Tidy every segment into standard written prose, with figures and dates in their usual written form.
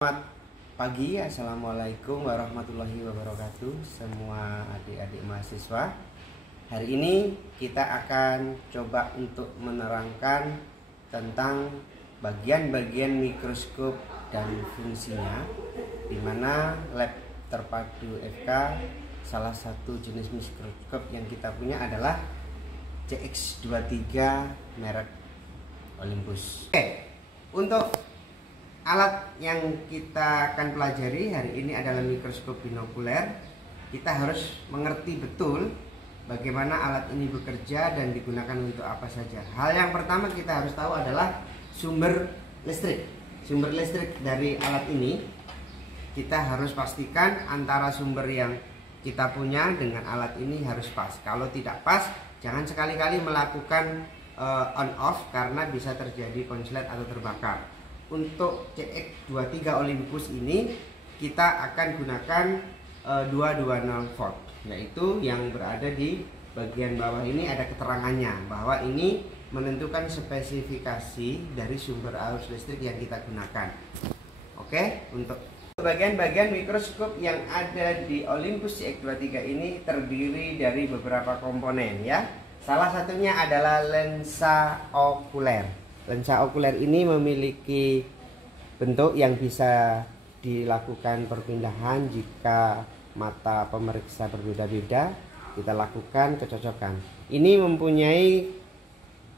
Selamat pagi, assalamualaikum warahmatullahi wabarakatuh, semua adik-adik mahasiswa. Hari ini kita akan coba untuk menerangkan tentang bagian-bagian mikroskop dan fungsinya, di mana lab terpadu FK salah satu jenis mikroskop yang kita punya adalah CX23 merek Olympus. Untuk alat yang kita akan pelajari hari ini adalah mikroskop binokuler. Kita harus mengerti betul bagaimana alat ini bekerja dan digunakan untuk apa saja. Hal yang pertama kita harus tahu adalah sumber listrik. Sumber listrik dari alat ini kita harus pastikan antara sumber yang kita punya dengan alat ini harus pas. Kalau tidak pas, jangan sekali-kali melakukan on off karena bisa terjadi konslet atau terbakar. Untuk CX23 Olympus ini kita akan gunakan 220 volt, yaitu yang berada di bagian bawah ini ada keterangannya bahwa ini menentukan spesifikasi dari sumber arus listrik yang kita gunakan. Oke, untuk bagian-bagian mikroskop yang ada di Olympus CX23 ini terdiri dari beberapa komponen ya. Salah satunya adalah lensa okuler. Lensa okuler ini memiliki bentuk yang bisa dilakukan perpindahan jika mata pemeriksa berbeda-beda. Kita lakukan kecocokan. Ini mempunyai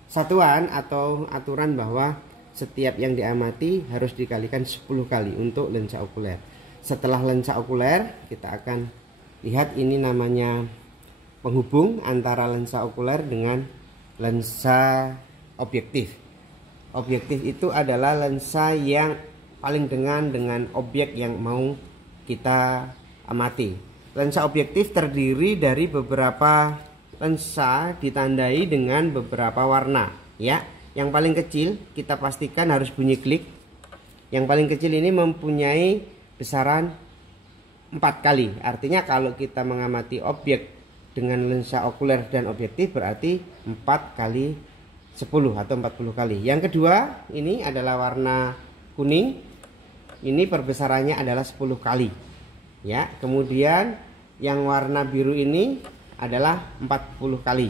satuan atau aturan bahwa setiap yang diamati harus dikalikan 10 kali untuk lensa okuler. Setelah lensa okuler, kita akan lihat ini namanya penghubung antara lensa okuler dengan lensa objektif. Objektif itu adalah lensa yang paling dengan objek yang mau kita amati. Lensa objektif terdiri dari beberapa lensa ditandai dengan beberapa warna ya. Yang paling kecil kita pastikan harus bunyi klik. Yang paling kecil ini mempunyai besaran 4 kali. Artinya kalau kita mengamati objek dengan lensa okuler dan objektif berarti 4 kali 10 atau 40 kali. Yang kedua ini adalah warna kuning. Ini perbesarannya adalah 10 kali. Ya, kemudian yang warna biru ini adalah 40 kali.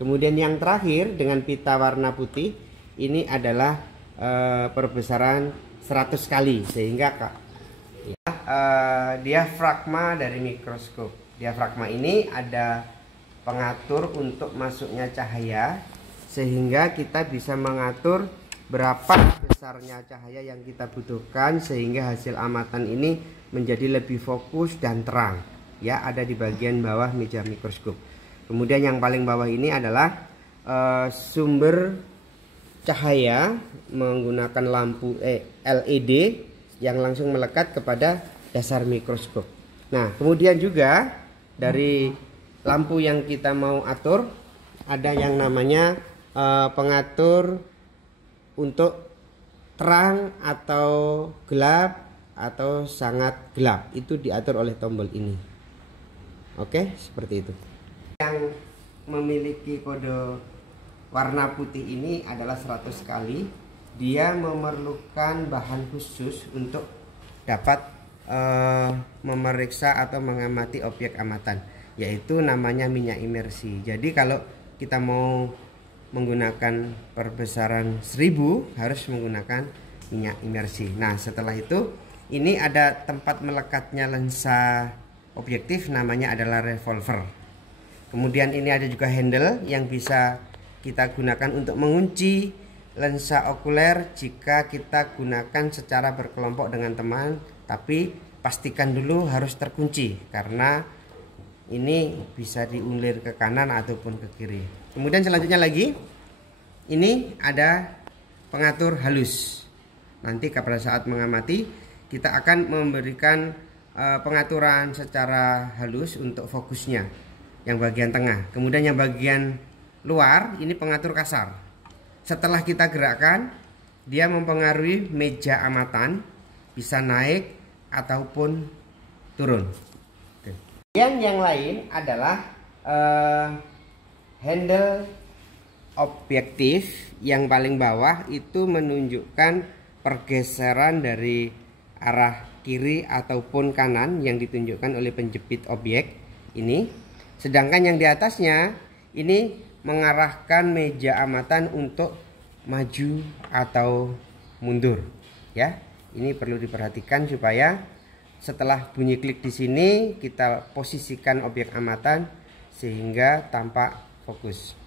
Kemudian yang terakhir dengan pita warna putih ini adalah perbesaran 100 kali sehingga diafragma dari mikroskop. Diafragma ini ada pengatur untuk masuknya cahaya, sehingga kita bisa mengatur berapa besarnya cahaya yang kita butuhkan sehingga hasil amatan ini menjadi lebih fokus dan terang. Ya, ada di bagian bawah meja mikroskop. Kemudian yang paling bawah ini adalah sumber cahaya menggunakan lampu LED yang langsung melekat kepada dasar mikroskop. Nah, kemudian juga dari lampu yang kita mau atur ada yang namanya pengatur untuk terang atau gelap atau sangat gelap. Itu diatur oleh tombol ini. Oke, seperti itu. Yang memiliki kode warna putih ini adalah 100 kali. Dia memerlukan bahan khusus untuk dapat memeriksa atau mengamati objek amatan, yaitu namanya minyak imersi. Jadi kalau kita mau menggunakan perbesaran 1000 harus menggunakan minyak imersi. Nah, setelah itu ini ada tempat melekatnya lensa objektif, namanya adalah revolver. Kemudian ini ada juga handle yang bisa kita gunakan untuk mengunci lensa okuler jika kita gunakan secara berkelompok dengan teman, tapi pastikan dulu harus terkunci karena ini bisa diulir ke kanan ataupun ke kiri. Kemudian selanjutnya lagi ini ada pengatur halus. Nanti pada saat mengamati kita akan memberikan pengaturan secara halus untuk fokusnya yang bagian tengah. Kemudian yang bagian luar ini pengatur kasar. Setelah kita gerakkan, dia mempengaruhi meja amatan, bisa naik ataupun turun. Yang lain adalah handle objektif yang paling bawah itu menunjukkan pergeseran dari arah kiri ataupun kanan yang ditunjukkan oleh penjepit objek ini. Sedangkan yang di atasnya ini mengarahkan meja amatan untuk maju atau mundur ya. Ini perlu diperhatikan supaya setelah bunyi klik di sini kita posisikan objek amatan sehingga tampak fokus.